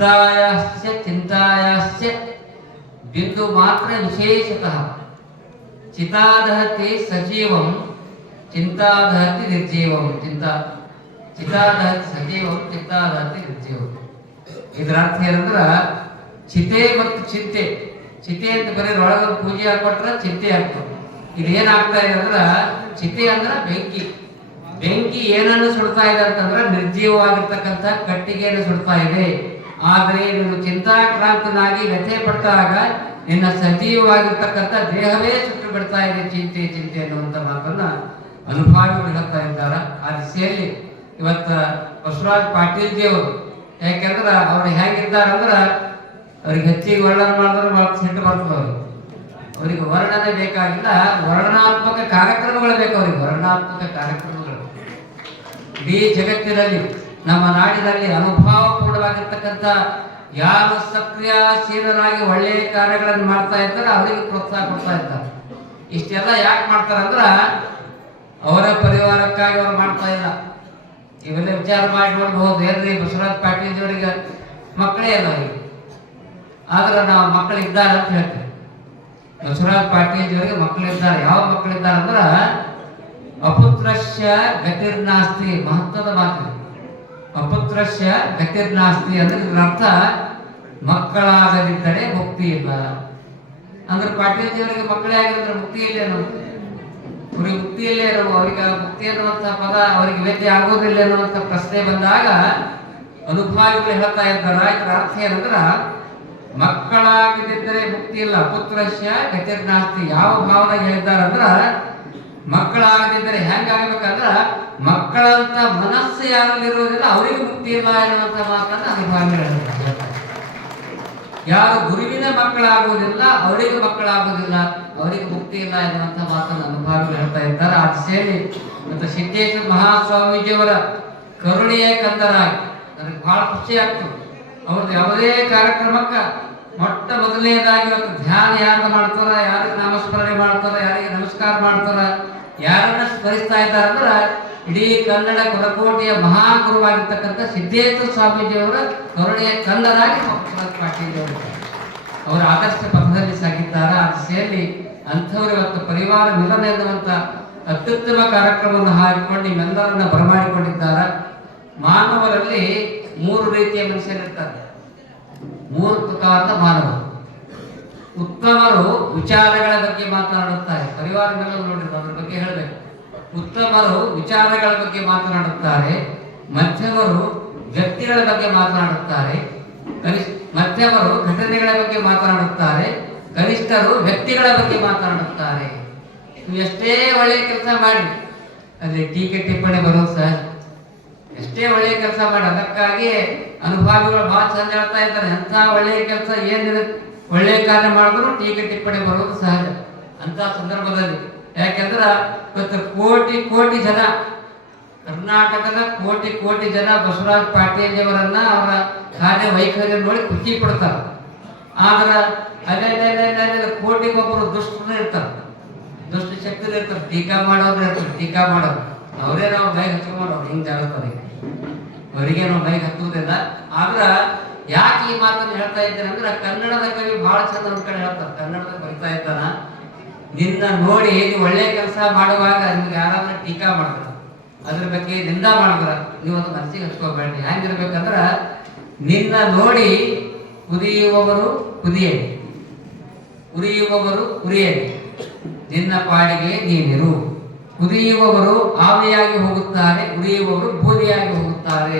ಚಿತ್ತಾಯಾಶ್ಚ ಚಿಂತಾಯಾಶ್ಚ ಬಿಂದು ಮಾತ್ರ ವಿಶೇಷತಃ ಚಿತಾದಹತಿ ಸಜೀವಂ ಚಿಂತಾದಹತಿ ನಿರ್ಜೀವಂ ಚಿತಾದಹತಿ ಸಜೀವಂ ಚಿತ್ತಾದಹತಿ ನಿರ್ಜೀವಂ. ಇದರ ಅರ್ಥ ಏನಂದ್ರ ಚಿತೆ ಮತ್ತು ಚಿಂತೆ ಅಂತ ಬರೀ ಒಳಗ ಪೂಜೆ ಹಾಕೊಟ್ರೆ ಚಿಂತೆ ಆಗ್ತದೆ. ಇದೇನಾಗ್ತಾ ಇದೆ ಅಂದ್ರ ಚಿತೆ ಅಂದ್ರ ಬೆಂಕಿ ಏನನ್ನು ಸುಡ್ತಾ ಇದೆ ಅಂತಂದ್ರೆ ನಿರ್ಜೀವವಾಗಿರ್ತಕ್ಕಂಥ ಕಟ್ಟಿಗೆಯನ್ನು ಸುಡ್ತಾ ಇದೆ. ಆದ್ರೆ ನೀನು ಚಿಂತಾಕ್ರಾಂತನಾಗಿ ವ್ಯಥೆ ಪಟ್ಟಾಗ ನಿನ್ನ ಸಜೀವವಾಗಿರ್ತಕ್ಕಂಥ ದೇಹವೇ ಸುಟ್ಟು ಬಿಡ್ತಾ ಇದೆ ಚಿಂತೆ ಅನ್ನುವಂಥ ಮಾತನ್ನ ಅನುಭಾವಿಗಳು ಹೇಳ್ತಾ ಇದ್ದಾರ. ಆ ದಿಸೆಯಲ್ಲಿ ಇವತ್ತ ಬಸವರಾಜ್ ಪಾಟೀಲ್ ಜಿ ಅವರು, ಯಾಕೆಂದ್ರ ಅವ್ರು ಹೇಗಿದ್ದಾರಂದ್ರ ಅವ್ರಿಗೆ ಹೆಚ್ಚಿಗೆ ವರ್ಣನೆ ಮಾಡಿದ್ರೆ ಬಹಳ ಸಿಟ್ಟು ಬರ್ತದೆ. ಅವ್ರಿಗೆ ವರ್ಣನೆ ಬೇಕಾಗಿಲ್ಲ, ವರ್ಣನಾತ್ಮಕ ಕಾರ್ಯಕ್ರಮಗಳು ಬೇಕು. ಅವ್ರಿಗೆ ವರ್ಣನಾತ್ಮಕ ಕಾರ್ಯಕ್ರಮಗಳು ಇಡೀ ಜಗತ್ತಿನಲ್ಲಿ ನಮ್ಮ ನಾಡಿನಲ್ಲಿ ಅನುಭವಪೂರ್ಣವಾಗಿರ್ತಕ್ಕಂಥ ಯಾರು ಸಕ್ರಿಯಾಶೀಲರಾಗಿ ಒಳ್ಳೆಯ ಕಾರ್ಯಗಳನ್ನು ಮಾಡ್ತಾ ಇದ್ದಾರೆ ಅವರಿಗೆ ಪ್ರೋತ್ಸಾಹ ಕೊಡ್ತಾ ಇದ್ದಾರೆ. ಇಷ್ಟೆಲ್ಲ ಯಾಕೆ ಮಾಡ್ತಾರಂದ್ರ ಅವರ ಪರಿವಾರಕ್ಕಾಗಿ ಅವ್ರು ಮಾಡ್ತಾ ಇಲ್ಲ. ಇವೆಲ್ಲ ವಿಚಾರ ಮಾಡಿ ನೋಡ್ಬಹುದು. ಏನ್ರಿ ಬಸವರಾಜ್ ಪಾಟೀಲ್ ಅವರಿಗೆ ಮಕ್ಕಳೇ ಅಲ್ಲ ಅವರಿಗೆ, ಆದ್ರೆ ನಾವು ಮಕ್ಕಳಿದ್ದಾರೆ ಅಂತ ಹೇಳ್ತೇವೆ. ಬಸವರಾಜ್ ಪಾಟೀಲ್ ಅವರಿಗೆ ಮಕ್ಕಳಿದ್ದಾರೆ. ಯಾವ ಮಕ್ಕಳಿದ್ದಾರೆ ಅಂದ್ರ ಅಪುತ್ರಶ್ಯ ಗತಿರ್ನಾಸ್ತಿ. ಮಹತ್ವದ ಮಾತು. ಅಪುತ್ರಶ್ಯ ಗತಿರ್ನಾಸ್ತಿ ಅಂದ್ರೆ ಇದರ ಅರ್ಥ ಮಕ್ಕಳಾಗದಿದ್ದರೆ ಮುಕ್ತಿ ಇಲ್ಲ. ಅಂದ್ರೆ ಪಾಟೀಲ್ ಅವರಿಗೆ ಮಕ್ಕಳೇ ಆಗಿದ್ರೆ ಮುಕ್ತಿ ಇಲ್ಲೇನು? ಅವ್ರಿಗೆ ಮುಕ್ತಿ ಇಲ್ಲೇ ಇರೋ, ಅವ್ರಿಗೆ ಮುಕ್ತಿ ಅನ್ನುವಂಥ ಪದ ಅವರಿಗೆ ವೇದ್ಯ ಆಗೋದಿಲ್ಲ ಅನ್ನುವಂಥ ಪ್ರಶ್ನೆ ಬಂದಾಗ ಅನುಭಾವಿಗಳು ಹೇಳ್ತಾ ಇದ್ದಾರೆ. ಇದರ ಅರ್ಥ ಏನಂದ್ರ ಮಕ್ಕಳಾಗದಿದ್ದರೆ ಮುಕ್ತಿ ಇಲ್ಲ. ಪುತ್ರಶ್ಯ ಗತಿರ್ನಾಸ್ತಿ. ಯಾವ ಭಾವನೆಗೆ ಹೇಳಿದ್ದಾರೆ ಅಂದ್ರ ಮಕ್ಕಳಾಗದಿದ್ದರೆ ಹೆಂಗಾಗಬೇಕಂದ್ರ ಮಕ್ಕಳಂತ ಮನಸ್ಸು ಯಾರಲ್ಲಿರುವುದಿಲ್ಲ ಅವರಿಗೆ ಮುಕ್ತಿ ಇಲ್ಲ ಎನ್ನುವಂಥ ಮಾತನ್ನ ಅನುಭಾವಿಗಳು ಹೇಳ್ತಾರೆ. ಯಾರು ಗುರುವಿನ ಮಕ್ಕಳಾಗುವುದಿಲ್ಲ ಅವರಿಗೆ ಮಕ್ಕಳಾಗುವುದಿಲ್ಲ, ಅವರಿಗೆ ಮುಕ್ತಿ ಇಲ್ಲ ಎನ್ನುವಂಥ ಮಾತನ್ನು ಅನುಭಾವಿಗಳು ಹೇಳ್ತಾ ಇದ್ದಾರೆ. ಆ ದಿಸೆಯಲ್ಲಿ ಮತ್ತು ಸಿದ್ದೇಶ್ವರ ಮಹಾಸ್ವಾಮೀಜಿಯವರ ಕರುಣೆಯ ಕಂದರಾಗಿ ನನಗೆ ಬಹಳ ಖುಷಿ ಆಗ್ತದೆ. ಅವ್ರದ್ದು ಯಾವುದೇ ಕಾರ್ಯಕ್ರಮಕ್ಕ ಮೊಟ್ಟ ಮೊದಲನೇದಾಗಿ ಇವತ್ತು ಧ್ಯಾನ ಯಾರು ಮಾಡ್ತಾರ, ಯಾರಿಗೆ ನಾಮಸ್ಮರಣೆ ಮಾಡ್ತಾರ, ಯಾರಿಗೆ ನಮಸ್ಕಾರ ಮಾಡ್ತಾರ, ಯಾರನ್ನ ಸ್ಮರಿಸ್ತಾ ಇದ್ದಾರೆ ಅಂದ್ರೆ ಇಡೀ ಕನ್ನಡ ಕೊರಕೋಟೆಯ ಮಹಾಗುರುವಾಗಿರ್ತಕ್ಕಂಥ ಸಿದ್ದೇಶ್ವರ ಸ್ವಾಮೀಜಿಯವರ ಕರುಣೆಯ ಕಂದರಾಗಿ ಪಾಟೀಲ್ ಅವರು ಅವರ ಆದರ್ಶ ಪಥದಲ್ಲಿ ಸಾಗಿದ್ದಾರೆ. ಆ ದಿಸೆಯಲ್ಲಿ ಅಂಥವರು ಇವತ್ತು ಪರಿವಾರ ಮಿಲನ ಎನ್ನುವಂಥ ಅತ್ಯುತ್ತಮ ಕಾರ್ಯಕ್ರಮವನ್ನು ಹಾಕಿಕೊಂಡು ನಿಮ್ಮೆಲ್ಲರನ್ನ ಬರಮಾಡಿಕೊಂಡಿದ್ದಾರೆ. ಮಾನವರಲ್ಲಿ ಮೂರು ರೀತಿಯ ಮನುಷ್ಯರಿರ್ತಾರೆ, ಮೂರು ಪ್ರಕಾರದ ಮಾನವರು. ಉತ್ತಮರು ವಿಚಾರಗಳ ಬಗ್ಗೆ ಮಾತನಾಡುತ್ತಾರೆ. ಪರಿವಾರ ಮೇಲೆ ನೋಡಿದ್ರು, ಅದ್ರ ಬಗ್ಗೆ ಹೇಳಬೇಕು. ಉತ್ತಮರು ವಿಚಾರಗಳ ಬಗ್ಗೆ ಮಾತನಾಡುತ್ತಾರೆ. ಮಧ್ಯಮರು ವ್ಯಕ್ತಿಗಳ ಬಗ್ಗೆ ಮಾತನಾಡುತ್ತಾರೆ. ಮಧ್ಯಮರು ಘಟನೆಗಳ ಬಗ್ಗೆ ಮಾತನಾಡುತ್ತಾರೆ. ಕನಿಷ್ಠರು ವ್ಯಕ್ತಿಗಳ ಬಗ್ಗೆ ಮಾತನಾಡುತ್ತಾರೆ. ನೀವು ಎಷ್ಟೇ ಒಳ್ಳೆಯ ಕೆಲಸ ಮಾಡಿ ಅದೇ ಟೀಕೆ ಟಿಪ್ಪಣಿ ಬರೋದು ಸಹಜ. ಎಷ್ಟೇ ಒಳ್ಳೆಯ ಕೆಲಸ ಮಾಡಿ ಅದಕ್ಕಾಗಿ ಅನುಭಾವಿಗಳು ಬಹಳ ಚಂದ ಹೇಳ್ತಾ ಇದ್ದಾರೆ. ಎಂಥ ಒಳ್ಳೆಯ ಕೆಲಸ ಏನಿದೆ, ಒಳ್ಳೆಯ ಕಾರ್ಯ ಮಾಡಿದ್ರು ಟೀಕೆ ಟಿಪ್ಪಣಿ ಬರೋದು ಸಹಜ ಅಂತ ಸಂದರ್ಭದಲ್ಲಿ. ಯಾಕೆಂದ್ರ ಇವತ್ತು ಕೋಟಿ ಜನ, ಕರ್ನಾಟಕದ ಕೋಟಿ ಜನ ಬಸವರಾಜ್ ಪಾಟೀಲ್ ಅವರನ್ನ ಅವರ ಕಾರ್ಯ ವೈಖರಿ ನೋಡಿ ಖುಷಿ ಪಡ್ತಾರ. ಆದ್ರ ಅದೇ ಕೋಟಿಗೊಬ್ಬರು ದುಷ್ಟರು ಇರ್ತಾರೆ, ದುಷ್ಟ ಶಕ್ತಿಗಳು ಇರ್ತಾರೆ, ಟೀಕಾ ಮಾಡೋರು ಇರ್ತಾರೆ. ಟೀಕಾ ಮಾಡೋರು ಅವರೇ ನಾವು ಬೈಕ್ ಹಚ್ಕೊಂಡವ್ರು ಹಿಂಗ್ ಜಾಗಸ್ತಾರೆ, ಅವರಿಗೆ ನಾವು ಬೈಕ್ ಹತ್ತುವುದಿಲ್ಲ. ಆದ್ರ ಯಾಕೆ ಈ ಮಾತನ್ನು ಹೇಳ್ತಾ ಇದ್ದೇನೆ ಅಂದ್ರೆ ಕನ್ನಡದ ಕವಿ ಬಹಳ ಚಂದ ಒಂದ್ ಕಡೆ ಹೇಳ್ತಾರೆ. ಕನ್ನಡದ ಬರಿತಾ ಇದ್ದಾನ, ನಿನ್ನ ನೋಡಿ ನೀವು ಒಳ್ಳೆ ಕೆಲಸ ಮಾಡುವಾಗ ನಿಮ್ಗೆ ಯಾರಾದ್ರೂ ಟೀಕಾ ಮಾಡಿದ್ರ, ಅದ್ರ ಬಗ್ಗೆ ನಿಂದ ಮಾಡಿದ್ರ, ನೀವು ಅದು ಮನಸ್ಸಿಗೆ ಹಚ್ಕೋಬೇಡ್ರಿ. ಹೆಂಗಿರ್ಬೇಕಂದ್ರ ನಿನ್ನ ನೋಡಿ ಕುದಿಯುವವರು ಕುದಿಯಲಿ, ಉರಿಯುವವರು ಉರಿಯಲಿ, ನಿನ್ನ ಪಾಡಿಗೆ ನೀನಿರು. ಕುದಿಯುವವರು ಆವಿಯಾಗಿ ಹೋಗುತ್ತಾರೆ, ಉರಿಯುವವರು ಬೂದಿಯಾಗಿ ಹೋಗುತ್ತಾರೆ.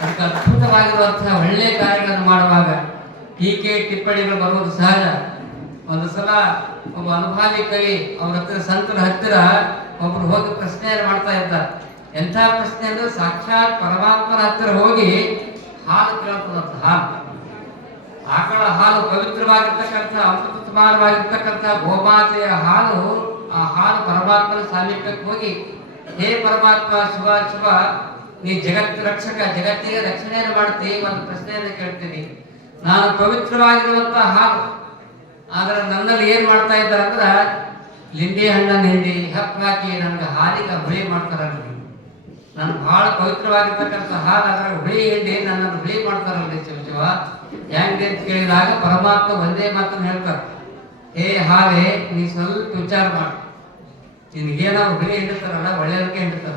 ಅದಕ್ಕೆ ಅದ್ಭುತವಾಗಿರುವಂತಹ ಒಳ್ಳೆಯ ಕಾರ್ಯಗಳನ್ನು ಮಾಡುವಾಗ ಟೀಕೆ ಟಿಪ್ಪಣಿಗಳು ಬರುವುದು ಸಹಜ. ಒಂದು ಸಲ ಒಬ್ಬ ಅನುಭಾವಿ ಕವಿ ಅವ್ರ ಹತ್ತಿರ, ಸಂತರ ಹತ್ತಿರ ಒಬ್ರು ಹೋಗಿ ಪ್ರಶ್ನೆಯನ್ನು ಮಾಡ್ತಾ ಇದ್ದಾರೆ. ಎಂಥ ಪ್ರಶ್ನೆ ಅಂದ್ರೆ ಸಾಕ್ಷಾತ್ ಪರಮಾತ್ಮನ ಹತ್ತಿರ ಹೋಗಿ ಹಾಲು ಕೇಳ್ತದಂತ. ಆಕಳ ಹಾಲು ಪವಿತ್ರವಾಗಿರ್ತಕ್ಕಂಥ ಅಮೃತ ಸಮಾನವಾಗಿರ್ತಕ್ಕಂಥ ಗೋಮಾತೆಯ ಹಾಲು, ಆ ಹಾಲು ಪರಮಾತ್ಮನ ಸಾಮೀಪ್ಯಕ್ಕೆ ಹೋಗಿ, ಹೇ ಪರಮಾತ್ಮ, ಶುಭ ನೀ ಜಗತ್ ರಕ್ಷಕ, ಜಗತ್ತಿಗೆ ರಕ್ಷಣೆಯನ್ನು ಮಾಡ್ತೀವಿ, ಒಂದು ಪ್ರಶ್ನೆಯನ್ನು ಕೇಳ್ತೀನಿ. ನಾನು ಪವಿತ್ರವಾಗಿರುವಂತ ಹಾಲು, ಆದ್ರೆ ನನ್ನಲ್ಲಿ ಏನ್ ಮಾಡ್ತಾ ಇದ್ದಾರೆ ಅಂದ್ರ ಲಿಂಬೆ ಹಣ್ಣನ್ನು ಹಿಂಡಿ ಹಪ್ಪು ಹಾಕಿ ನನಗೆ ಹಾಲಿಗೆ ಹುಳಿ ಮಾಡ್ತಾರ. ನನ್ ಬಹಳ ಪವಿತ್ರವಾಗಿರ್ತಕ್ಕಂಥ ಹಾಲು ಅದರ ಹುಳಿ ಹಿಂಡಿ ನನ್ನನ್ನು ಹುಳಿ ಮಾಡ್ತಾರಲ್ರಿ ಶಿವ ಹೆಂಗೆ ಅಂತ ಕೇಳಿದಾಗ ಪರಮಾತ್ಮ ಒಂದೇ ಮಾತನ್ನು ಹೇಳ್ತಾರೆ, ಹೇ ಹಾಲೆ ನೀ ಸ್ವಲ್ಪ ವಿಚಾರ ಮಾಡು, ನಿನಗೇನಾದ್ರು ಹುಳಿ ಹಿಂಡ್ತಾರಲ್ಲ ಒಳ್ಳೆಯದಕ್ಕೆ ಹಿಂಡ್ತಾರ,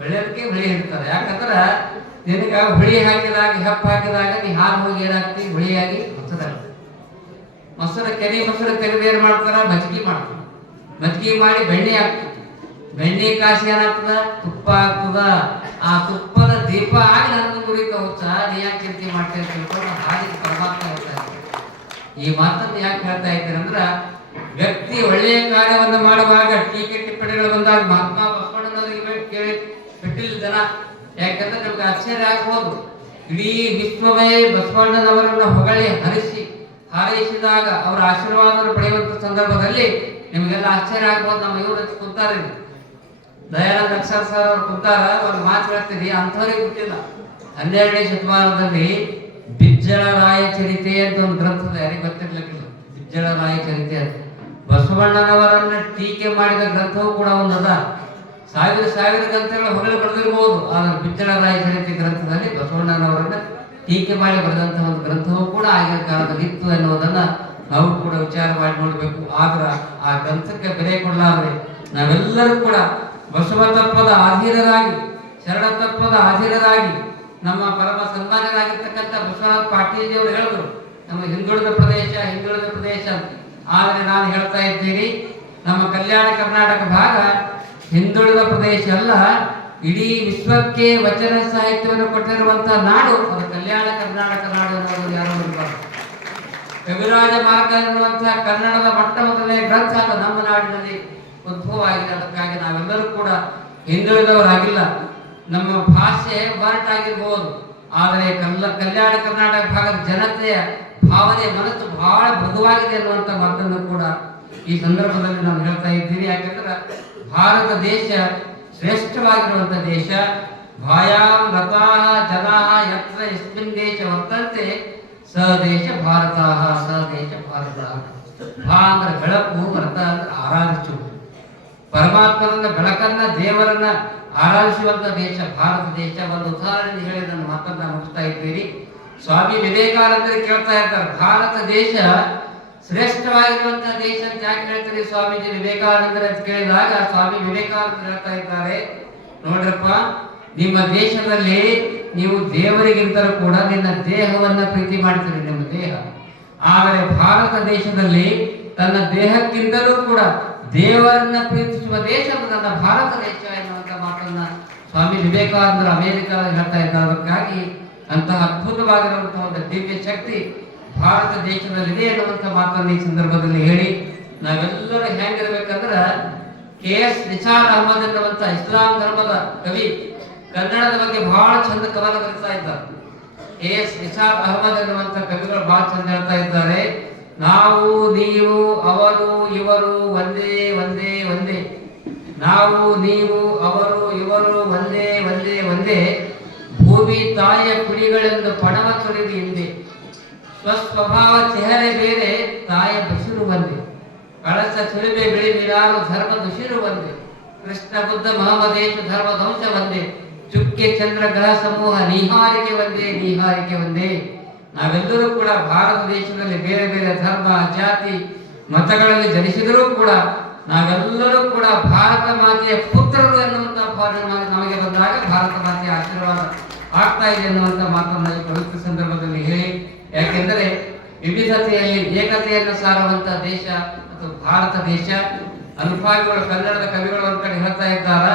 ಒಳ್ಳೆಯದಕ್ಕೆ ಹುಳಿ ಹಿಂಡ್ತಾರೆ. ಯಾಕಂದ್ರೆ ನಿನಗೆ ಹುಳಿ ಹಾಕಿದಾಗ ಹೆಪ್ಪು ಹಾಕಿದಾಗ ನೀ ಹಾಲು ಹೋಗಿ ಏನಾಗ್ತಿ ಹುಳಿಯಾಗಿ ಮೊಸರಾಗ್ತದೆ. ಮೊಸರು ತೆಗೆದು ಏನ್ ಮಾಡ್ತಾರ, ಮಜ್ಜಿಗೆ ಮಾಡ್ತಾರ. ಮಜ್ಜಿಗೆ ಮಾಡಿ ಬೆಣ್ಣೆ ಆಗ್ತದೆ. ಬೆಣ್ಣೆ ಕಾಸಿ ಏನಾಗ್ತದ, ತುಪ್ಪ ಆಗ್ತದ. ಆ ತುಪ್ಪದ ದೀಪ ಆಗಿ ನನ್ನ ಕುರಿತ ಹುಚ್ಚ ನೀ ಯಾಕೆ ಚಿಂತೆ ಮಾಡ್ತೇವೆ ತಿಳ್ಕೊಂಡು ಹಾಗೆ ಪರಮಾತ್ಮ ಹೇಳ್ತಾ ಇದ್ದಾರೆ. ಈ ಮಾತನ್ನು ಯಾಕೆ ಹೇಳ್ತಾ ಇದ್ದಾರೆ ಅಂದ್ರ, ವ್ಯಕ್ತಿ ಒಳ್ಳೆಯ ಕಾರ್ಯವನ್ನು ಮಾಡುವಾಗ ಟೀಕೆ ಟಿಪ್ಪಣಿಗಳು ಬಂದಾಗ ಮಹಾತ್ಮ ಬಸವಣ್ಣನವರಿಗೆ ಕೇಳಿ ಬಿಟ್ಟಿಲ್ಲ ಜನ. ಯಾಕಂದ್ರೆ ನಮ್ಗೆ ಆಶ್ಚರ್ಯ ಆಗ್ಬೋದು. ಇಡೀ ವಿಶ್ವವೇ ಬಸವಣ್ಣನವರನ್ನ ಹೊಗಳಿ ಹಾರೈಸಿದಾಗ ಅವರ ಆಶೀರ್ವಾದ ಪಡೆಯುವಂತ ಸಂದರ್ಭದಲ್ಲಿ ನಿಮಗೆಲ್ಲ ಆಶ್ಚರ್ಯ ಆಗ್ಬೋದು. ನಮ್ಮ ಇವರು ಕುಂತಾರೆ, ದಯಾನಂದ ಅಕ್ಷರ ಸರ್ ಅವ್ರು ಕುಂತಾರ, ಒಂದು ಮಾತು ಹೇಳ್ತೀರಿ ಅಂಥವ್ರಿಗೆ ಗೊತ್ತಿಲ್ಲ. 12ನೇ ಶತಮಾನದಲ್ಲಿ ಬಿಜ್ಜಳ ರಾಯ ಚರಿತೆ ಅಂತ ಒಂದು ಗ್ರಂಥದ, ಯಾರಿಗೆ ಗೊತ್ತಿರ್ಲಿಕ್ಕಿಲ್ಲ. ಬಿಜ್ಜಳ ರಾಯ ಚರಿತೆ ಅಂತ ಬಸವಣ್ಣನವರನ್ನ ಟೀಕೆ ಮಾಡಿದ ಗ್ರಂಥವೂ ಕೂಡ ಒಂದದ. ಸಾವಿರ ಗ್ರಂಥಗಳು ಹೊರಗೆ ಬರೆದಿರ್ಬೋದು. ಆದ್ರೆ ಬಿಜ್ಜಳ ರಾಯ ಚರಿತೆ ಗ್ರಂಥದಲ್ಲಿ ಬಸವಣ್ಣನವರನ್ನ ಟೀಕೆ ಮಾಡಿ ಬರೆದಂತಹ ಒಂದು ಗ್ರಂಥವೂ ಕೂಡ ಆಗಿನ ಕಾಲದಲ್ಲಿ ಇತ್ತು ಎನ್ನುವುದನ್ನ ನಾವು ಕೂಡ ವಿಚಾರ ಮಾಡಿ ನೋಡ್ಬೇಕು. ಆದ್ರ ಆ ಗ್ರಂಥಕ್ಕೆ ಬೆಲೆ ಕೊಡಲಾದ್ರೆ ನಾವೆಲ್ಲರೂ ಕೂಡ ಬಸವ ತತ್ವದ ಅಧೀನರಾಗಿ, ಶರಣ ತತ್ವದ ಅಧೀನರಾಗಿ, ನಮ್ಮ ಪರಮ ಸನ್ಮಾನ್ಯರಾಗಿರ್ತಕ್ಕಂಥ ಬಸವರಾಜ ಪಾಟೀಲ್ಜಿಯವರು ಹೇಳಿದ್ರು, ನಮ್ಮ ಹಿಂದುಳಿದ ಪ್ರದೇಶ ಅಂತ. ಆದ್ರೆ ನಾನು ಹೇಳ್ತಾ ಇದ್ದೀನಿ, ನಮ್ಮ ಕಲ್ಯಾಣ ಕರ್ನಾಟಕ ಭಾಗ ಹಿಂದುಳಿದ ಪ್ರದೇಶ ಅಲ್ಲ, ಇಡೀ ವಿಶ್ವಕ್ಕೆ ವಚನ ಸಾಹಿತ್ಯವನ್ನು ಕೊಟ್ಟಿರುವಂತಹ ನಾಡು ಅದು ಕಲ್ಯಾಣ ಕರ್ನಾಟಕ ನಾಡು ಅನ್ನೋದು ಯಾರು ಇರಬಾರ್ದು. ಕವಿರಾಜ ಮಾರ್ಗ ಎನ್ನುವಂತಹ ಕನ್ನಡದ ಮೊಟ್ಟ ಮೊದಲನೇ ಗ್ರಂಥ ನಮ್ಮ ನಾಡಿನಲ್ಲಿ ಉದ್ಭವವಾಗಿದೆ. ಅದಕ್ಕಾಗಿ ನಾವೆಲ್ಲರೂ ಕೂಡ ಹಿಂದುಳಿದವರಾಗಿಲ್ಲ. ನಮ್ಮ ಭಾಷೆ ಹೊರಟಾಗಿರ್ಬೋದು, ಆದರೆ ಕಲ್ಯಾಣ ಕರ್ನಾಟಕ ಭಾಗದ ಜನತೆಯ ಭಾವನೆ ಮನಸ್ಸು ಬಹಳ ಮೃದುವಾಗಿದೆ ಅನ್ನುವಂಥ ಮಾತನ್ನು ಕೂಡ ಈ ಸಂದರ್ಭದಲ್ಲಿ ನಾನು ಹೇಳ್ತಾ ಇದ್ದೀನಿ. ಯಾಕಂದ್ರೆ ಭಾರತ ದೇಶ ಶ್ರೇಷ್ಠವಾಗಿರುವಂಥ ದೇಶ. ಭಾಯಾಂ ರತಾಃ ಜನಾಃ ಯತ್ರ ಯಸ್ಮಿನ್ ದೇಶ ವರ್ತಂತೆ ಸ ದೇಶ ಭಾರತಃ, ಸ ದೇಶ ಭಾರತಃ. ಭಾ ಅಂದ್ರೆ ಬೆಳಕು, ವ್ರತ ಅಂದ್ರೆ ಆರಾಧಿಸುವುದು. ಪರಮಾತ್ಮನನ್ನ ಬೆಳಕನ್ನ ದೇವರನ್ನ ಆರಾಧಿಸುವಂತ ದೇಶ ಭಾರತ ದೇಶ. ಒಂದು ಉದಾಹರಣೆ ಹೇಳಿ ನನ್ನ ಮಾತನ್ನ ಮುಗಿಸ್ತಾ ಇದ್ದೀರಿ. ಸ್ವಾಮಿ ವಿವೇಕಾನಂದರು ಕೇಳ್ತಾ ಇರ್ತಾರೆ, ಭಾರತ ದೇಶ ಶ್ರೇಷ್ಠವಾಗಿರುವಂತಹ ದೇಶ ಅಂತ ಯಾಕೆ ಹೇಳ್ತಾರೆ ಸ್ವಾಮೀಜಿ ವಿವೇಕಾನಂದರ ಅಂತ ಕೇಳಿದಾಗ ಸ್ವಾಮಿ ವಿವೇಕಾನಂದರು ಹೇಳ್ತಾ ಇದ್ದಾರೆ, ನೋಡ್ರಪ್ಪ, ನಿಮ್ಮ ದೇಶದಲ್ಲಿ ನೀವು ದೇವರಿಗಿಂತಲೂ ಕೂಡ ನಿನ್ನ ದೇಹವನ್ನ ಪ್ರೀತಿ ಮಾಡ್ತೀರಿ, ನಿಮ್ಮ ದೇಹ. ಆದರೆ ಭಾರತ ದೇಶದಲ್ಲಿ ತನ್ನ ದೇಹಕ್ಕಿಂತಲೂ ಕೂಡ ದೇವರನ್ನ ಪ್ರೀತಿಸುವ ದೇಶ ನನ್ನ ಭಾರತ ದೇಶ ಎನ್ನುವಂತ ಮಾತನ್ನ ಸ್ವಾಮಿ ವಿವೇಕಾನಂದರು ಅಮೆರಿಕದಲ್ಲಿ ಹೇಳ್ತಾ ಇದ್ದಾರೆ. ಅದಕ್ಕಾಗಿ ಅಂತಹ ಅದ್ಭುತವಾಗಿರುವಂತಹ ಒಂದು ದಿವ್ಯ ಶಕ್ತಿ ಭಾರತ ದೇಶದಲ್ಲಿದೆ ಎನ್ನುವಂತ ಮಾತನ್ನು ಈ ಸಂದರ್ಭದಲ್ಲಿ ಹೇಳಿ, ನಾವೆಲ್ಲರೂ ಹೆಂಗಿರ್ಬೇಕಂದ್ರ KS ನಿಸಾರ್ ಅಹಮದ್ ಎನ್ನುವಂತ ಇಸ್ಲಾಂ ಧರ್ಮದ ಕವಿ ಕನ್ನಡದ ಬಗ್ಗೆ ಬಹಳ ಚಂದ ಕವನ ಬರೀತಾ ಇದ್ದಾರೆ. KS ನಿಸಾರ್ ಅಹಮದ್ ಎನ್ನುವಂತ ಕವಿಗಳು ಬಹಳ ಚಂದ ಹೇಳ್ತಾ ಇದ್ದಾರೆ, ನಾವು ನೀವು ಅವರು ಇವರು ಒಂದೇ ಒಂದೇ ಒಂದೇ, ನಾವು ನೀವು ಅವರು ಇವರು ಒಂದೇ ಒಂದೇ ಒಂದೇ, ಭೂಮಿ ತಾಯಿಯ ಕುಡಿಗಳೆಂದು ಪಣವ ತೊರೆದು ಹಿಂದೆ, ಸ್ವಸ್ವಭಾವ ಚೆಹರೆ ಬೇರೆ ತಾಯ ಬಸಿರು ಒಂದೇ, ಕಳಸ ಸುಳಿಬೆ ಬಿಳಿ ಮಿರಾರು ಧರ್ಮ ದುಶಿರು ಒಂದೇ, ಕೃಷ್ಣ ಬುದ್ಧ ಮಹಮ್ಮದೇಶ ಧರ್ಮ ಧ್ವಂಸ ಒಂದೇ, ಚುಕ್ಕೆ ಚಂದ್ರ ಗ್ರಹ ಸಮೂಹ ನೀಹಾರಿಕೆ ಒಂದೇ ನೀಹಾರಿಕೆ ಒಂದೇ. ನಾವೆಲ್ಲರೂ ಕೂಡ ಭಾರತ ದೇಶದಲ್ಲಿ ಬೇರೆ ಬೇರೆ ಧರ್ಮ ಜಾತಿ ಮತಗಳಲ್ಲಿ ಜನಿಸಿದರೂ ಕೂಡ ನಾವೆಲ್ಲರೂ ಕೂಡ ಭಾರತ ಮಾತೆಯ ಪುತ್ರರು ಎನ್ನುವಂತ ಭಾವನೆ ನಮಗೆ ಬಂದಾಗ ಭಾರತ ಮಾತೆಯ ಆಶೀರ್ವಾದ ಆಗ್ತಾ ಇದೆ ಎನ್ನುವಂತ ಮಾತನ್ನು ಈ ಪವಿತ್ರ ಸಂದರ್ಭದಲ್ಲಿ ಹೇಳಿ, ಯಾಕೆಂದರೆ ವಿವಿಧತೆಯಲ್ಲಿ ಏಕತೆಯನ್ನು ಸಾರುವಂತ ದೇಶ ಅದು ಭಾರತ ದೇಶ. ಅನುಭಾವಿಗಳು ಕನ್ನಡದ ಕವಿಗಳು ಒಂದ್ ಕಡೆ ಹೇಳ್ತಾ ಇದ್ದಾರ,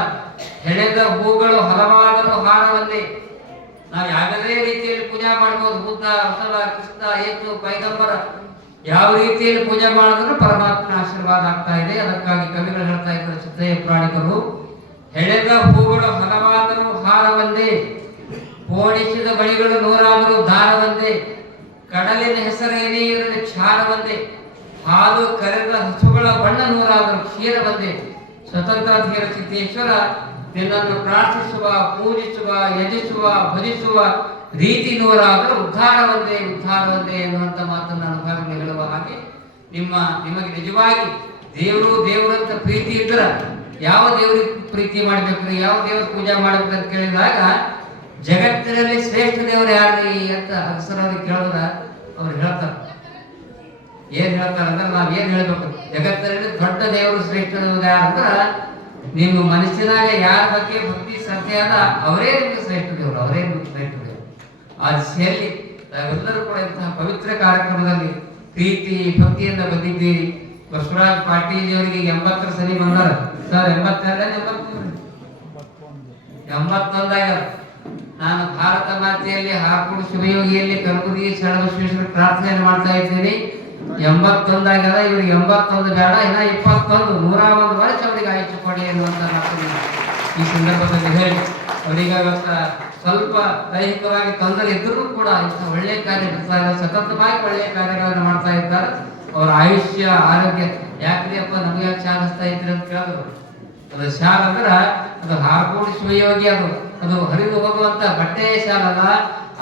ಹೆಣೆದ ಹೂಗಳು ಹಲವಾದರೂ ಹಾರವನ್ನೇ. ನಾವು ಯಾವುದೇ ರೀತಿಯಲ್ಲಿ ಪೂಜೆ ಮಾಡಬಹುದು, ಬುದ್ಧ ಬಸವ ಕೃಷ್ಣ ಯೇಸು ಪೈಗಂಬರ ಯಾವ ರೀತಿಯಲ್ಲಿ ಪೂಜೆ ಮಾಡಿದ್ರು ಪರಮಾತ್ಮನ ಆಶೀರ್ವಾದ ಆಗ್ತಾ ಇದೆ. ಅದಕ್ಕಾಗಿ ಕವಿಗಳು ಹೇಳ್ತಾ ಇದ್ದಾರೆ, ಸಿದ್ಧಯ್ಯ ಪುರಾಣಿಕರು, ಹೆಣೆದ ಹೂಗಳು ಹಲವಾದರೂ ಹಾರವನ್ನೇ, ಪೋಣಿಸಿದ ಬಳಿಗಳು ನೂರಾದರೂ ದಾರವಂದೇ, ಕಡಲಿನ ಹೆಸರೇನೇ ಇರಲಿ ಕ್ಷಾರವಂದೇ, ಹಾಲು ಕರೆದ ಹಸುಗಳ ಬಣ್ಣ ನೂರಾದರೂ ಕ್ಷೀರವಂದೇ, ಸ್ವತಂತ್ರ ಧೀರ ಸಿದ್ದೇಶ್ವರ ನಿನ್ನನ್ನು ಪ್ರಾರ್ಥಿಸುವ ಪೂಜಿಸುವ ಯಜಿಸುವ ಭಜಿಸುವ ರೀತಿ ನೂರಾದರೂ ಉದ್ಧಾರವಂದೇ ಉದ್ಧಾರವಂದೇ ಎನ್ನುವಂತ ಮಾತನ್ನು ಅನುಭವ ಹೇಳುವ ಹಾಗೆ ನಿಮಗೆ ನಿಜವಾಗಿ ದೇವರು ಅಂತ ಪ್ರೀತಿ ಇದ್ರ ಯಾವ ದೇವರಿಗೆ ಪ್ರೀತಿ ಮಾಡ್ಬೇಕ್ರಿ, ಯಾವ ದೇವ್ರ ಪೂಜೆ ಮಾಡ್ಬೇಕಂತ ಕೇಳಿದಾಗ ಜಗತ್ತಿನಲ್ಲಿ ಶ್ರೇಷ್ಠ ದೇವರು ಯಾರ್ರಿ ಅಂತ ಅಗಸರವ್ರಿಗೆ ಕೇಳಿದ್ರ ಅವ್ರು ಹೇಳ್ತಾರ. ಏನ್ ಹೇಳ್ತಾರ ಅಂದ್ರೆ ನಾವ್ ಏನ್ ಹೇಳ್ಬೇಕು, ಜಗತ್ತಿನಲ್ಲಿ ದೊಡ್ಡ ದೇವರು ಶ್ರೇಷ್ಠ ದೇವರು ಯಾರಂದ್ರ ನಿಮ್ಮ ಮನಸ್ಸಿನಾಗ ಯಾರ ಬಗ್ಗೆ ಭಕ್ತಿ ಶ್ರದ್ಧೆ ಅದ ಅವರೇ ನಿಮ್ಗೆ ಶ್ರೇಷ್ಠ ದೇವರು, ಅವರೇ ನಿಮ್ಗೆ ಶ್ರೇಷ್ಠ ದೇವರು. ಆ ದಿಸೆಯಲ್ಲಿ ನಾವೆಲ್ಲರೂ ಕೂಡ ಇಂತಹ ಪವಿತ್ರ ಕಾರ್ಯಕ್ರಮದಲ್ಲಿ ಪ್ರೀತಿ ಭಕ್ತಿಯಿಂದ ಬಂದಿದ್ದೀರಿ. ಬಸವರಾಜ್ ಪಾಟೀಲ್ ಅವರಿಗೆ 80 ಸರಿ ಬಂದಾರ ಸರ್. 81 ನಾನು ಭಾರತ ಮಾತೆಯಲ್ಲಿ ಹಾಕೋಡು ಶಿವಯೋಗಿಯಲ್ಲಿ ಕಲಬುರಗಿ ಶರಣಬಸವೇಶ್ವರ ಪ್ರಾರ್ಥನೆ ಮಾಡ್ತಾ ಇದ್ದೀನಿ. 81 ಆಗ್ಯದ. ಇವ್ರಿಗೆ 81 ಬೇಡ, ಇನ್ನ 21 101 ವರ್ಷ ಅವರಿಗೆ ಆಯುಷ್ಯ ಕೊಡಿ ಅನ್ನುವಂತ ಮಾತನ್ನು ಈ ಸಂದರ್ಭದಲ್ಲಿ ಹೇಳಿ, ಅವರಿಗೆ ಸ್ವಲ್ಪ ದೈಹಿಕವಾಗಿ ತೊಂದರೆ ಇದ್ರೂ ಕೂಡ ಇಂಥ ಒಳ್ಳೆಯ ಕಾರ್ಯ ಮಾಡ್ತಾ ಇದ್ದಾರೆ, ಸತತವಾಗಿ ಒಳ್ಳೆಯ ಕಾರ್ಯಗಳನ್ನು ಮಾಡ್ತಾ ಇದ್ದಾರೆ. ಅವರ ಆಯುಷ್ಯ ಆರೋಗ್ಯ ಯಾಕ್ರಿ ಅಪ್ಪ ನಮ್ಗೆ ಯಾಕೆ ಶಾಲ ಹಚ್ತಾ ಇದ್ರಿ ಅಂತ ಕೇಳಿದ್ರು. ಅದು ಶಾಲ ಅಂದ್ರ ಅದು ಹಾಕೋಡು ಶಿವಯೋಗಿ, ಅದು ಹರಿದು ಹೋಗುವಂತ ಬಟ್ಟೆಯ ಶಾಲ ಅಲ್ಲ,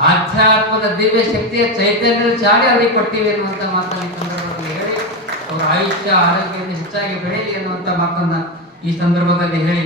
ಆಧ್ಯಾತ್ಮದ ದಿವ್ಯ ಶಕ್ತಿಯ ಚೈತನ್ಯದ ಶಾಲೆ ಅವರಿಗೆ ಕೊಟ್ಟಿವೆ ಅನ್ನುವಂತ ಮಾತನ್ನ ಈ ಸಂದರ್ಭದಲ್ಲಿ ಹೇಳಿ, ಅವರ ಆಯುಷ್ಯ ಆರೋಗ್ಯದಿಂದ ಹೆಚ್ಚಾಗಿ ಬೆಳೆಯಲಿ ಅನ್ನುವಂತ ಮಾತನ್ನ ಈ ಸಂದರ್ಭದಲ್ಲಿ ಹೇಳಿ